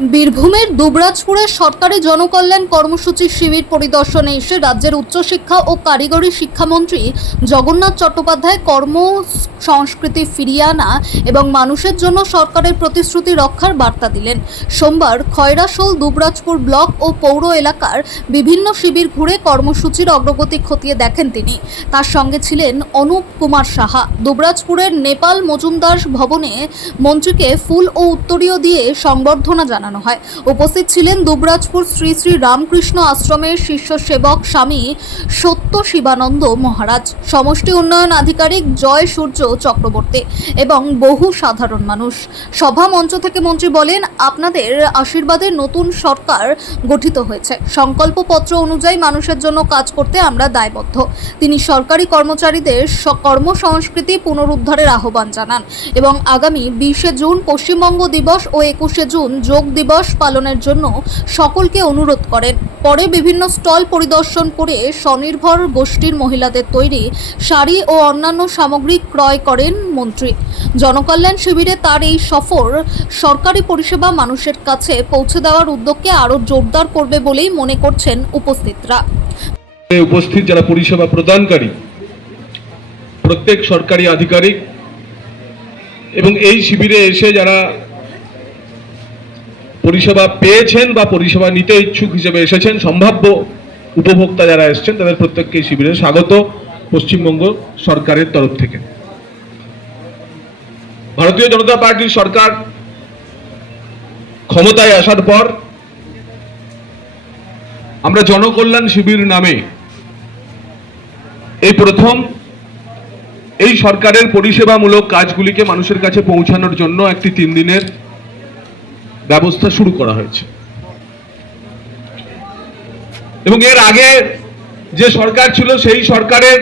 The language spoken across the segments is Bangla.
বীরভূমের দুবরাজপুরের সরকারি জনকল্যাণ কর্মসূচি শিবির পরিদর্শনে এসে রাজ্যের উচ্চশিক্ষা ও কারিগরি শিক্ষামন্ত্রী জগন্নাথ চট্টোপাধ্যায় কর্মসংস্কৃতি ফিরিয়ে আনা এবং মানুষের জন্য সরকারের প্রতিশ্রুতি রক্ষার বার্তা দিলেন। সোমবার খয়রাশোল দুবরাজপুর ব্লক ও পৌর এলাকার বিভিন্ন শিবির ঘুরে কর্মসূচির অগ্রগতি খতিয়ে দেখেন তিনি। তার সঙ্গে ছিলেন অনুপ কুমার সাহা। দুবরাজপুরের নেপাল মজুমদার ভবনে মন্ত্রীকে ফুল ও উত্তরীয় দিয়ে সংবর্ধনা জানান হয়। উপস্থিত ছিলেন দুবরাজপুর শ্রী শ্রী রামকৃষ্ণ আশ্রমের শিষ্য সেবক স্বামী সত্য শিবানন্দ মহারাজ, সমষ্টি উন্নয়ন আধিকারিক জয় সূর্য চক্রবর্তী এবং বহু সাধারণ মানুষ। সভা মঞ্চ থেকে মন্ত্রী বলেন, আপনাদের আশীর্বাদে নতুন সরকার গঠিত হয়েছে। সংকল্পপত্র অনুযায়ী মানুষের জন্য কাজ করতে আমরা দায়বদ্ধ। তিনি সরকারি কর্মচারীদের কর্মসংস্কৃতি পুনরুদ্ধারের আহ্বান জানান এবং আগামী 20শে জুন পশ্চিমবঙ্গ দিবস ও 21শে জুন যোগ দিবস পালনের জন্য সকলকে অনুরোধ করেন। পরে বিভিন্ন স্টল পরিদর্শন করে স্বনির্ভর গোষ্ঠীর মহিলাদের তৈরি শাড়ি ও অন্যান্য সামগ্রী ক্রয় করেন মন্ত্রী। জনকল্যাণ শিবিরে তার এই সফর সরকারি পরিষেবা মানুষের কাছে পৌঁছে দেওয়ার উদ্যোগকে আরও জোরদার করবে বলেই মনে করছেন উপস্থিতরা। উপস্থিত যারা পরিষেবা প্রদানকারী প্রত্যেক সরকারি আধিকারিক এবং এই শিবিরে এসে যারা পরিষেবা পেয়েছেন বা পরিষেবা নিতে ইচ্ছুক হিসেবে এসেছেন, সম্ভাব্য উপভোক্তা যারা এসেছেন, তাদের প্রত্যেককে শিবিরে স্বাগত পশ্চিমবঙ্গ সরকারের তরফ থেকে। ভারতীয় জনতা পার্টির সরকার ক্ষমতায় আসার পর আমরা জনকল্যাণ শিবির নামে এই প্রথম এই সরকারের পরিষেবামূলক কাজগুলিকে মানুষের কাছে পৌঁছানোর জন্য একটি 3 দিনের ব্যবস্থা শুরু করা হয়েছে। এবং এর আগে যে সরকার ছিল সেই সরকারের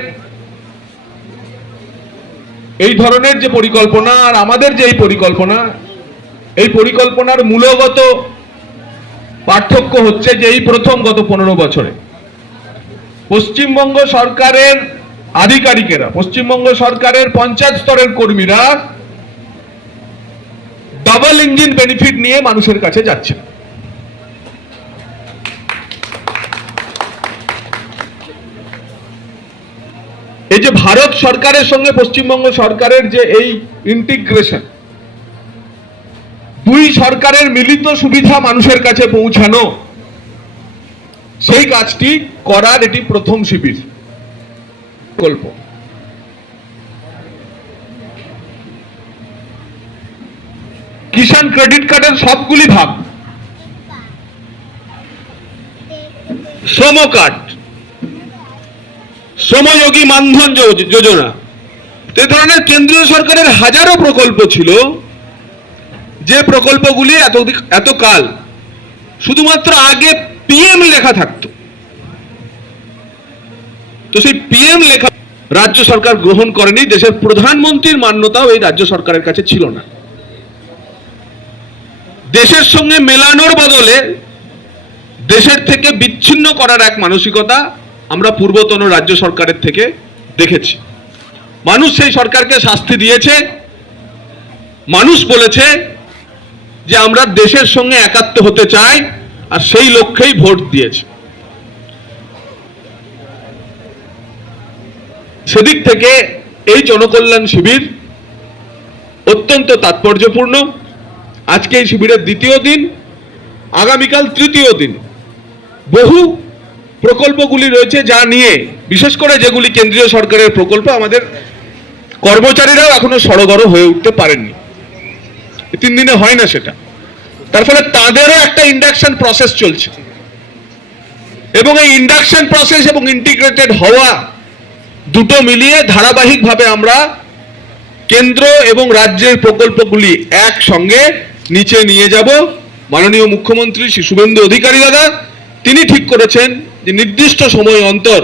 এই ধরনের যে পরিকল্পনা আর আমাদের যে এই পরিকল্পনার মূলগত পার্থক্য হচ্ছে যে এই প্রথম গত 15 বছরে পশ্চিমবঙ্গ সরকারের আধিকারিকেরা, পশ্চিমবঙ্গ সরকারের পঞ্চায়েত স্তরের কর্মীরা ডাবল ইঞ্জিন বেনিফিট নিয়ে মানুষের কাছে যাচ্ছে। এই যে ভারত সরকারের সঙ্গে পশ্চিমবঙ্গ সরকারের যে এই ইন্টিগ্রেশন, দুই সরকারের মিলিত সুবিধা মানুষের কাছে পৌঁছানো, সেই কাজটি করার এটি প্রথম শিবির প্রকল্প। কিষাণ ক্রেডিট কার্ডের সবগুলি ভাগ, শ্রম কার্ড, শ্রমযোগী মানধন যোজনা, এ ধরনের কেন্দ্রীয় সরকারের হাজারো প্রকল্প ছিল, যে প্রকল্পগুলি এতকাল শুধুমাত্র আগে পিএম লেখা থাকতো। তো সেই পিএম লেখা রাজ্য সরকার গ্রহণ করেনি। দেশের প্রধানমন্ত্রীর মান্যতাও এই রাজ্য সরকারের কাছে ছিল না। দেশের সঙ্গে মেলানোর বদলে দেশের থেকে বিচ্ছিন্ন করার এক মানসিকতা আমরা পূর্বতন রাজ্য সরকারের থেকে দেখেছি। মানুষ সেই সরকারকে শাস্তি দিয়েছে। মানুষ বলেছে যে আমরা দেশের সঙ্গে একাত্ম হতে চাই, আর সেই লক্ষ্যেই ভোট দিয়েছে। সেদিক থেকে এই জনকল্যাণ শিবির অত্যন্ত তাৎপর্যপূর্ণ। আজকে এই শিবিরের 2য় দিন, আগামীকাল 3য় দিন। বহু প্রকল্পগুলি রয়েছে যা নিয়ে, বিশেষ করে যেগুলি কেন্দ্রীয় সরকারের প্রকল্প, আমাদের কর্মচারীরাও এখনো সড়গড় হয়ে উঠতে পারেননি। 3 দিনে হয় না সেটা। তার ফলে তাদেরও একটা ইন্ডাকশন প্রসেস চলছে, এবং এই ইন্ডাকশন প্রসেস এবং ইন্টিগ্রেটেড হওয়া দুটো মিলিয়ে ধারাবাহিকভাবে আমরা কেন্দ্র এবং রাজ্যের প্রকল্পগুলি একসঙ্গে নিচে নিয়ে যাব। মাননীয় মুখ্যমন্ত্রী শ্রী শুভেন্দু অধিকারী দাদা, তিনি ঠিক করেছেন যে নির্দিষ্ট সময় অন্তর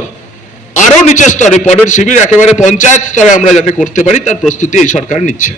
আরো নিচের স্তরে পরের শিবির একেবারে পঞ্চায়েত স্তরে আমরা যাতে করতে পারি, তার প্রস্তুতি এই সরকার নিচ্ছে।